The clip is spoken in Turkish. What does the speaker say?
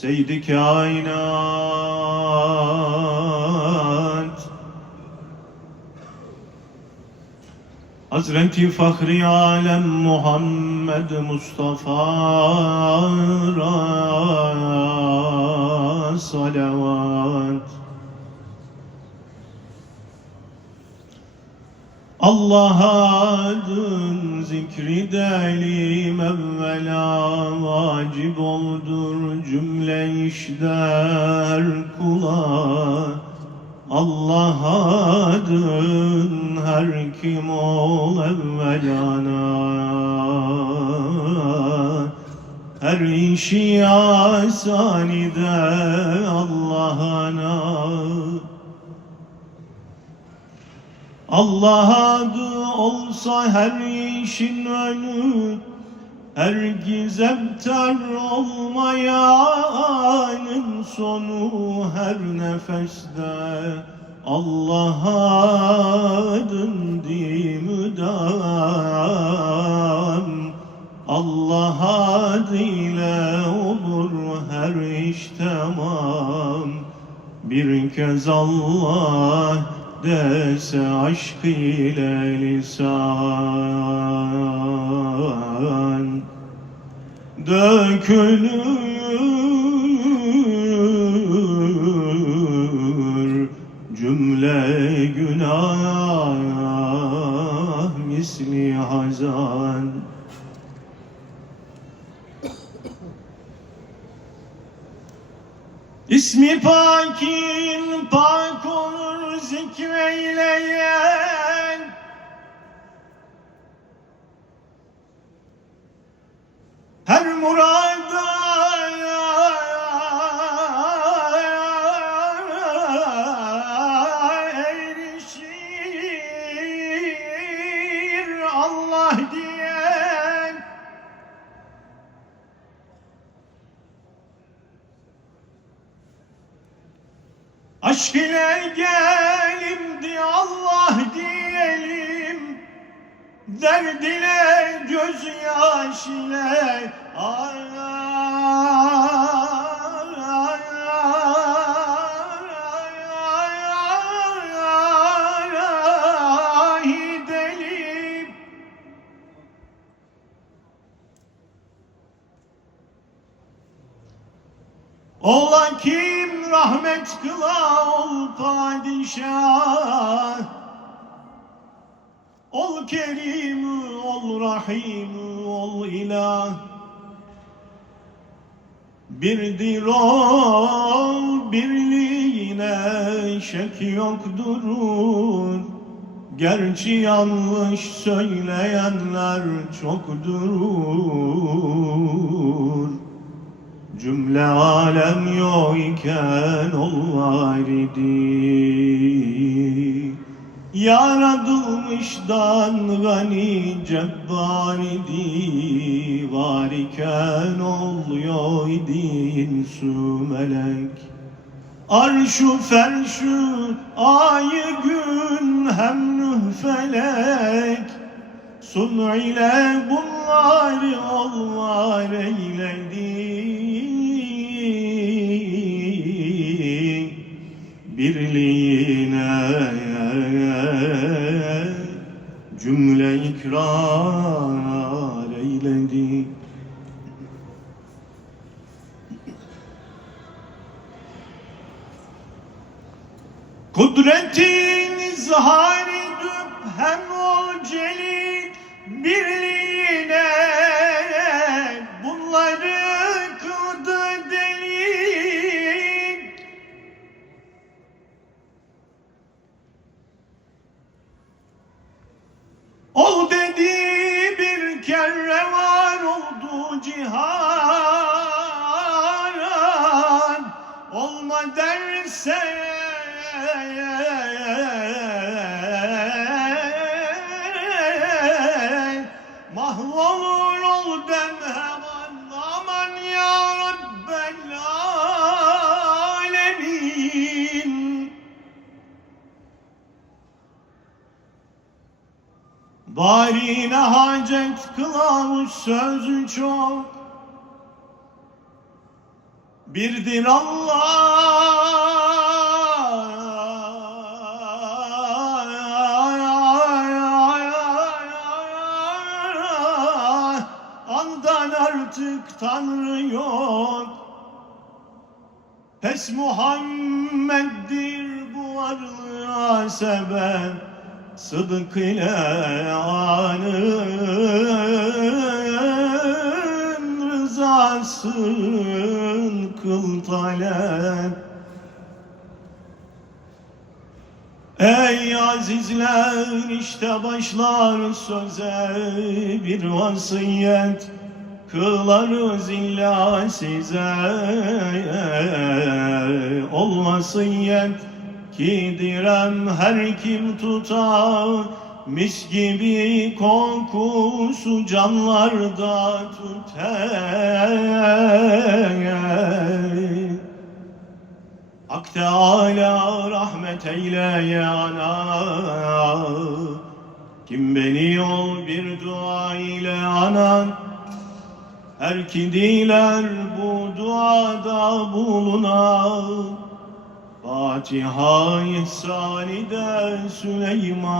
Seydi kainat. Hazreti Fahri Alem Muhammed Mustafa'ra salavat Allah'a adın zikri delim evvela vacip oldur cümle işler kula Allah'a adın her kim ol evvelana. Her işi asanide Allah'ana Allah adı olsa her işin önü Hergiz ebter olmayanın sonu her nefeste Allah adın dimüdam Allah adıyla olur her iş tamam. Bir kez Allah dese aşk ile lisan Dökülür cümle günah misli hazan İsmi pakin pak olur zikreyleyen Aşk ile gelimdi Allah diyelim. Derd ile gözyaş ile ay, Ola kim rahmet kıla ol padişah? Ol kerim ol rahim ol ilah. Birdir ol birliğine şek yoktur Gerçi yanlış söyleyenler çoktur Cümle alem yok iken ol var idi Yaratılmıştan gani cebbar idi. Var iken oluyor idin su melek. Arşu ferşu ayı gün hem nüh felek Sun ile bunları ol var Birliğine cümle ikrar eyledi. Kudretin izhar edip cihan Olma derse Barine hacet kılavuz sözü çok. Birdir Allah. Andan artık Tanrı yok. Pes Muhammed'dir bu varlığa sebep Sıdık ile anın rızasın kıl talep. Ey azizler işte başlar söze bir vasiyet. Kılarız illa size olmasın yet ki direm her kim tutar mis gibi kokusu canlarda tüter. Hak Teala rahmet eyle ya ana. Kim beni ol bir dua ile anan? Her ki diler bu duada bulunan Fatiha ihsanide Süleyman